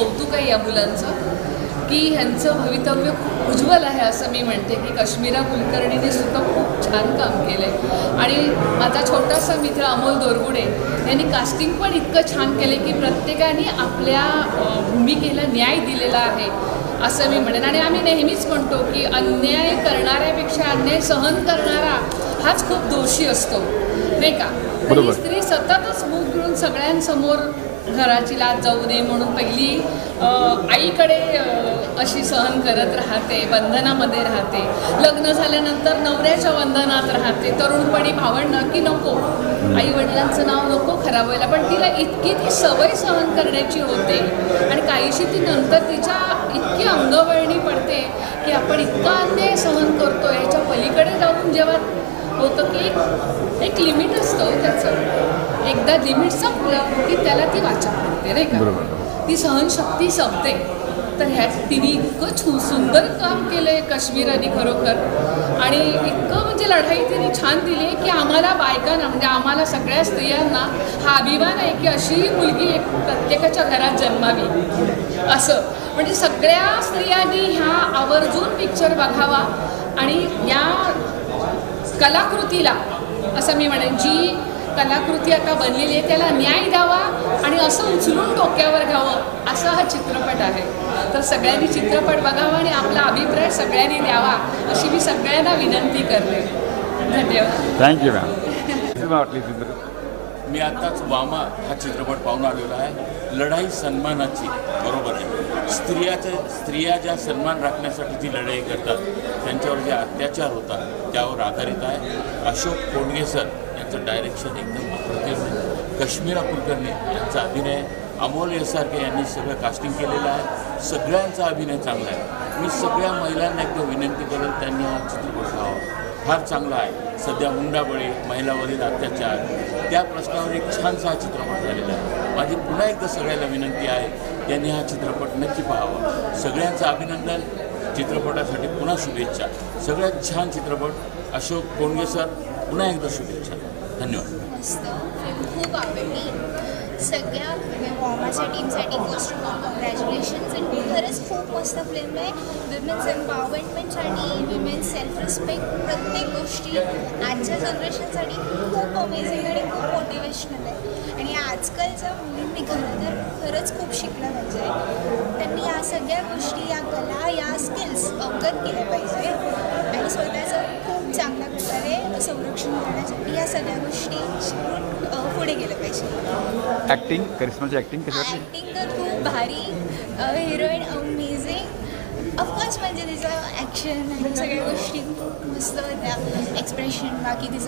कौतुक आहे या मुलांचं की ह्यांचं भवितव्य खूप उज्ज्वल आहे असं मी म्हणते की कश्मीरा कुलकर्णीने सुद्धा खूप छान काम केलं आहे. आणि माझा छोटासा मित्र अमोल दोरगुडे यांनी कास्टिंग पण इतकं छान केलं की प्रत्येकाने आपल्या भूमिकेला न्याय दिलेला आहे असं मी म्हणेन. आणि आम्ही नेहमीच म्हणतो की अन्याय करणाऱ्यापेक्षा अन्याय सहन करणारा हाच खूप दोषी असतो नाही का. ही स्त्री सततच मुख घेऊन सगळ्यांसमोर घराची लाज जाऊ नये म्हणून पहिली आईकडे अशी सहन करत राहते, बंधनामध्ये राहते. लग्न झाल्यानंतर नवऱ्याच्या बंधनात राहते. तरुणपणी भावंडं की नको आई वडिलांचं नाव नको खराब व्हायला, पण तिला इतकी ती सवय सहन करण्याची होते आणि काहीशी ती नंतर तिच्या इतकी अंगवळणी पडते की आपण इतका अन्याय सहन करतो. याच्या पलीकडे जाऊन जेव्हा होतं की एक लिमिट असतं त्याचं, एकदा लिमिट संपलं की त्याला ती वाचा पडते नाही का, ती सहनशक्ती संपते. तर ह्यात तिने इतकं सुंदर काम केलं आहे काश्मीराने खरोखर. आणि इतकं म्हणजे लढाई तिने छान दिली आहे की आम्हाला बायकांना म्हणजे आम्हाला सगळ्या स्त्रियांना हा अभिमान आहे की अशी मुलगी एक प्रत्येकाच्या घरात जन्मावी असं. म्हणजे सगळ्या स्त्रियांनी ह्या आवर्जून पिक्चर बघावा आणि या कलाकृतीला असं मी म्हणेन जी कलाकृती आता बनलेली आहे त्याला न्याय द्यावा आणि असं उचलून डोक्यावर घ्यावं असा हा चित्रपट आहे. तर सगळ्यांनी चित्रपट बघावा आणि आपला अभिप्राय सगळ्यांनी द्यावा अशी मी सगळ्यांना विनंती करते. धन्यवाद. Thank you ma'am. मी आत्ताच वामा हा चित्रपट पाहून आलेला आहे. लढाई सन्मानाची बरोबर आहे. स्त्रिया ज्या सन्मान राखण्यासाठी जी लढाई करतात त्यांच्यावर जे अत्याचार होतात त्यावर आधारित आहे. अशोक कोंडगे सर यांचं डायरेक्शन एकदम अप्रतिम आहे. कश्मीरा कुलकर्णी यांचा अभिनय, अमोल येसारके यांनी सगळं कास्टिंग केलेलं आहे. सगळ्यांचा अभिनय चांगला आहे. मी सगळ्या महिलांना एकदा विनंती करेल त्यांनी हा चित्रपट पाहावा. फार चांगला आहे. सध्या हुंडाबळी, महिलावरील अत्याचार त्या प्रश्नावर एक छानसा हा चित्रपट झालेला आहे. माझी पुन्हा एकदा सगळ्यांना विनंती आहे त्यांनी हा चित्रपट नक्की पाहावा. सगळ्यांचं अभिनंदन. चित्रपटासाठी पुन्हा शुभेच्छा. सगळ्यात छान चित्रपट. अशोक कोंडगे सर पुन्हा एकदा शुभेच्छा. धन्यवाद. मस्त खूप आवडली. सगळ्या वॉमाच्या टीमसाठी फर्स्ट ऑफ ऑल कॉंग्रॅच्युलेशन्स. आणि खरंच खूप मस्त फिल्म आहे. विमेन्स एम्पॉवरमेंटसाठी, विमेन्स सेल्फ रिस्पेक्ट, प्रत्येक गोष्टी आजच्या जनरेशनसाठी खूप अमेझिंग आणि खूप मोटिवेशनल आहे. आणि आजकालच्या मुलींनी खरंच खूप शिकलं पाहिजे. त्यांनी या सगळ्या गोष्टी, या कला, या स्किल्स अवगत केल्या पाहिजे आणि स्वतःचं खूप चांगल्या प्रकारे संरक्षण करण्यासाठी या सगळ्या गोष्टी शिकून पुढे गेलं पाहिजे. ॲक्टिंग, करिश्माची ॲक्टिंग कशी वाटली? ॲक्टिंग तर खूप भारी. Heroine amazing. ऑफकोर्स म्हणजे तिचं ॲक्शन आणि सगळ्या गोष्टी खूप मस्त होत्या. एक्सप्रेशन, बाकी तिचं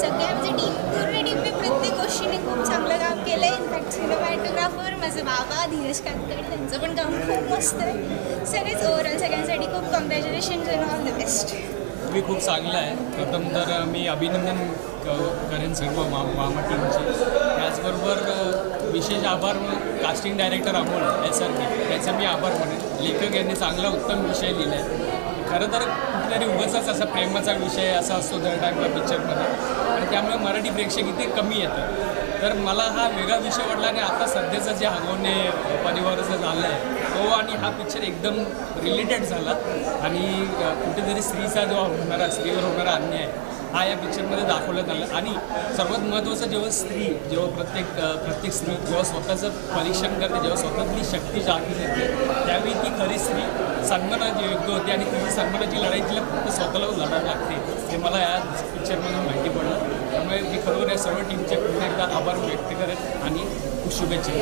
सगळ्या म्हणजे पूर्ण टीमने प्रत्येक गोष्टीने खूप चांगलं काम केलं आहे. इनफॅक्ट सिनेमॅटोग्राफर माझे बाबा धीरज कातकड त्यांचं पण काम खूप मस्त आहे. सगळेच ओव्हरऑल सगळ्यांसाठी खूप congratulations and all the best. मी खूप चांगलं आहे. प्रथम तर मी अभिनंदन करेन सर्व वामा टीमचे. त्याचबरोबर विशेष आभार कास्टिंग डायरेक्टर अमोल येसारके याचा मी आभार म्हणेन. लेखक यांनी चांगला उत्तम विषय लिहिला आहे. खरं तर कुठेतरी उगाचच असा प्रेमाचा विषय असा असतो दर टाईमला पिक्चरमध्ये आणि त्यामुळे मराठी प्रेक्षक इथे कमी येतात. तर मला हा वेगळा विषय वाटला आणि आता सध्याचं जे हगवणे परिवाराचं झालं आहे तो आणि हा पिक्चर एकदम रिलेटेड झाला. आणि कुठेतरी स्त्रीचा जो स्त्रीवर होणारा अन्याय हा या पिक्चरमध्ये दाखवण्यात आला. आणि सर्वात महत्त्वाचं जेव्हा प्रत्येक स्त्री जेव्हा स्वतःचं परीक्षण करते, जेव्हा स्वतःतली शक्ती जागी देते त्यावेळी ती खरी स्त्री सन्मानाची योग्य होते आणि तिची सन्मानाची लढाई तिला फक्त स्वतःला लढावी लागते. हे मला या पिक्चरमधून माहिती पडलं. त्यामुळे मी खरोखर या सर्व टीमचे पुन्हा एकदा आभार व्यक्त करेन आणि शुभेच्छा.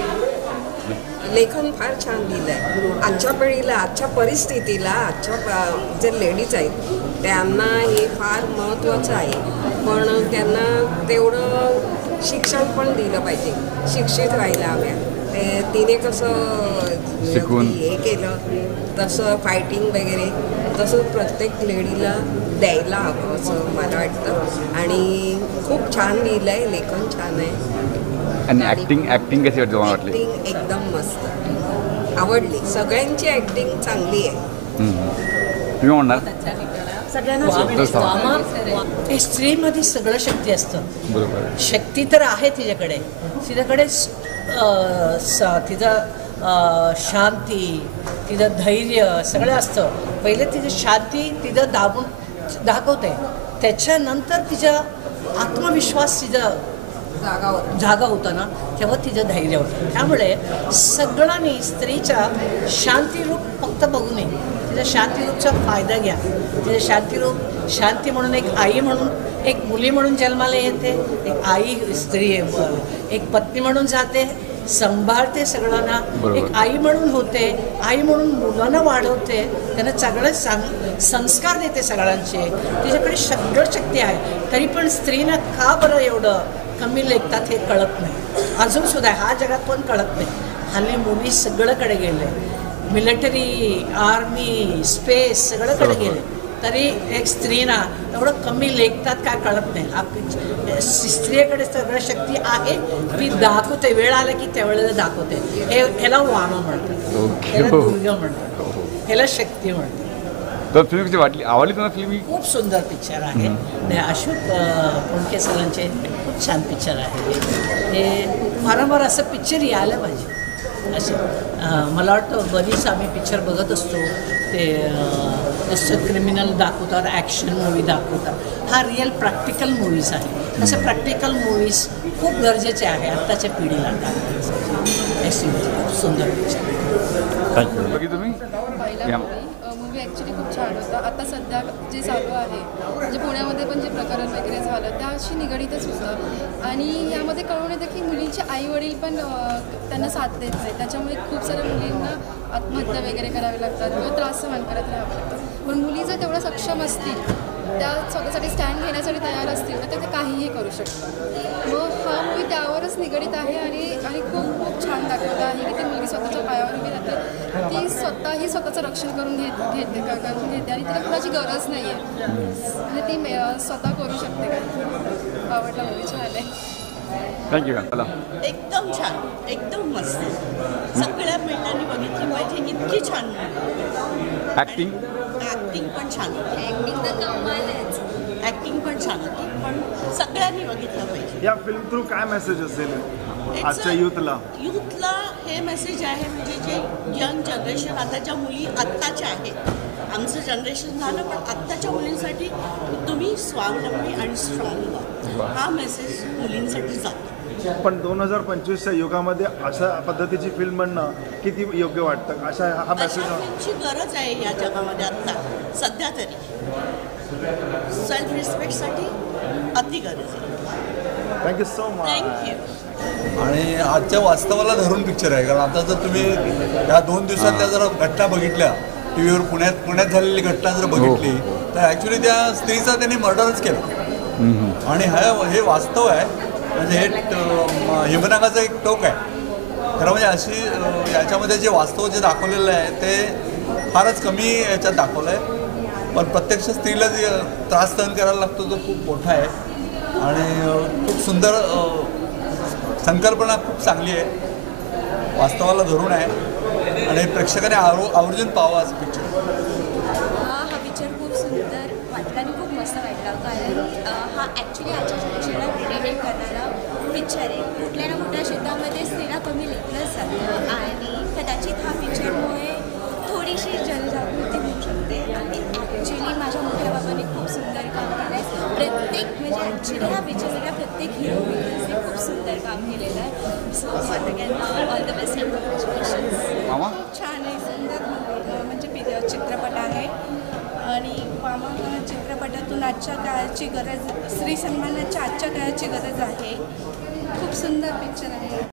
लेखन फार छान लिहिलं आहे. आजच्या पिढीला, आजच्या परिस्थितीला, आजच्या जे लेडीज आहेत त्यांना हे फार महत्त्वाचं आहे. पण त्यांना तेवढं शिक्षण पण दिलं पाहिजे. शिक्षित राहायला हव्या. ते तिने कसं शिकून हे केलं तसं फायटिंग वगैरे तसं प्रत्येक लेडीला द्यायला हवं असं मला वाटतं. आणि खूप छान लिहिलं आहे. लेखन छान आहे. आणि ॲक्टिंग कशी वाटली? वाटली ॲक्टिंग एकदम मस्त आवडली. सगळ्यांची ॲक्टिंग चांगली आहे. तुम्ही म्हणणार? सगळ्यांना स्त्रीमध्ये सगळं शक्ती असतं. बरोबर. शक्ती तर आहे तिच्याकडे. तिचा शांती, तिचं धैर्य सगळं असतं. पहिले तिचं शांती तिचं दाखवते, त्याच्यानंतर तिचं आत्मविश्वास तिचं जागा होतं ना, तेव्हा तिचं धैर्य होतं. त्यामुळे सगळ्यांनी स्त्रीच्या शांतिरूप फक्त बघू नये, तिच्या शांतिरूपचा फायदा घ्या. तिचं शांतिरूप शांती म्हणून एक आई म्हणून, एक मुली म्हणून जन्माला येते, एक आई स्त्री एक पत्नी म्हणून जाते, सांभाळते सगळ्यांना, एक आई म्हणून होते, आई म्हणून मुलांना वाढवते, त्यांना सगळं संस्कार देते सगळ्यांचे. तिच्याकडे सगळं शक्ती आहे, तरी पण स्त्रीनं का बरं एवढं कमी लेखतात हे कळत नाही. अजूनसुद्धा ह्या जगात पण कळत नाही. हल्ली मुली सगळीकडे गेले, मिलिटरी, आर्मी, स्पेस सगळीकडे गेले, तरी एक स्त्रीना एवढं कमी लेखतात काय कळत नाही. स्त्रियेकडे सगळं शक्ती आहे, ती दाखवते, वेळ आला की त्यावेळेला दाखवते. ह्याला वामा म्हणतात, ह्याला दुर्गा म्हणतात, ह्याला शक्ती म्हणतात. तर फिल्म कशी वाटली, आवडली तुम्हाला फिल्म? खूप सुंदर पिक्चर आहे. अशोक कोंडके सरांचे खूप छान पिक्चर आहे हे. वारंवार असं पिक्चर यायला पाहिजे. असे मला वाटतं बरीच आम्ही पिक्चर बघत असतो, ते जसं क्रिमिनल दाखवतात, ॲक्शन मूवी दाखवतात. हा रिअल प्रॅक्टिकल मूवीज आहे. असं प्रॅक्टिकल मूवीज खूप गरजेचे आहे आत्ताच्या पिढीला दाखवायचं. खूप सुंदर पिक्चर. बघी तुम्ही? मूवी ॲक्च्युली खूप छान होता. आता सध्या जे चालू आहे, म्हणजे पुण्यामध्ये पण जे प्रकरण वगैरे झालं त्याशी निगडीतच होतं. आणि यामध्ये कळून येतं की मुलींचे आईवडील पण त्यांना साथ देत नाही, त्याच्यामुळे खूप साऱ्या मुलींना आत्महत्या वगैरे करावी लागतात किंवा त्रास सहन करत राहावं लागतं. पण मुली जर तेवढं सक्षम असतील, त्या स्वतःसाठी स्टँड घेण्यासाठी तयार असतील तर ते काहीही करू शकतात. मग हा मूवी त्यावरच निगडीत आहे आणि खूप खूप छान दाखवलं आहे की ती मुलगी स्वतःच्या पायावर उभी राहते, ती स्वतःही स्वतःचं रक्षण करून घेते आणि तिला कुणाची गरज नाही आहे, म्हणजे ती स्वतः करू शकते. काय आवडला मूवी, छान आहे. थँक्यू. मला एकदम छान, एकदम मस्त. सगळ्या महिलांनी बघितली पाहिजे, इतकी छान. ॲक्टिंग पण छान होती, ॲक्टिंग पण छान होती, पण सगळ्यांनी बघितलं पाहिजे. या फिल्म थ्रू काय मेसेज असेल आजच्या युथला हे मेसेज आहे, म्हणजे जे यंग जनरेशन, आताच्या मुली आत्ताच्या आहेत, आमचं जनरेशन झालं, पण आत्ताच्या मुलींसाठी तुम्ही स्वावलंबी आणि स्ट्रॉंग व्हा, हा मेसेज मुलींसाठी जातो. पण 2025च्या युगामध्ये अशा पद्धतीची फिल्म बनणं किती योग्य वाटतं? अशा हा मेसेज फिल्मची गरज आहे या जगामध्ये आत्ता सध्या तरी. सेल्फ रिस्पेक्टसाठी अति गरज आहे. Thank you so much. थँक्यू. आणि आजच्या वास्तवाला धरून पिक्चर आहे, कारण आता जर तुम्ही या 2 दिवसातल्या जर घटना बघितल्या, टी व्हीवर पुण्यात झालेली घटना जर बघितली, तर ॲक्च्युली त्या स्त्रीचा त्यांनी मर्डरच केला. आणि हे वास्तव आहे, म्हणजे हे हिमनगाचं एक टोक आहे खरं. म्हणजे अशी याच्यामध्ये जे वास्तव जे दाखवलेलं आहे ते फारच कमी याच्यात दाखवलं आहे, पण प्रत्यक्ष स्त्रीला जे त्रास सहन करायला लागतो तो खूप मोठा आहे. आणि खूप सुंदर संकल्पना, खूप चांगली आहे, वास्तवाला धरून आहे, आणि प्रेक्षकाने आवर्जून पाहावा असं पिक्चर. हा पिक्चर खूप सुंदर वाटला आणि खूप मस्त वाटला, कारण हा ॲक्च्युली आजच्या जनरेशनला रिलेट करणारा पिक्चर आहे. कुठल्या ना कुठल्या क्षेत्रामध्ये स्त्रीला कमी लेखलं जातं, आणि कदाचित हा पिक्चरमुळे थोडीशी जनजागृती होऊ शकते. आणि ॲक्च्युली माझ्या मोठ्या बाबांनी खूप सुंदर काम केलं आहे. म्हणजे ॲक्च्युली ह्या पिक्चरमध्ये प्रत्येक हिरो हिरोईन्सने खूप सुंदर काम केलेलं आहे. So all the best and congratulations. खूप छान आहे, सुंदर म्हणजे चित्रपट आहे. आणि मामा चित्रपटातून आजच्या काळाची गरज, स्त्री सन्मानाच्या आजच्या काळाची गरज आहे. खूप सुंदर पिक्चर आहे.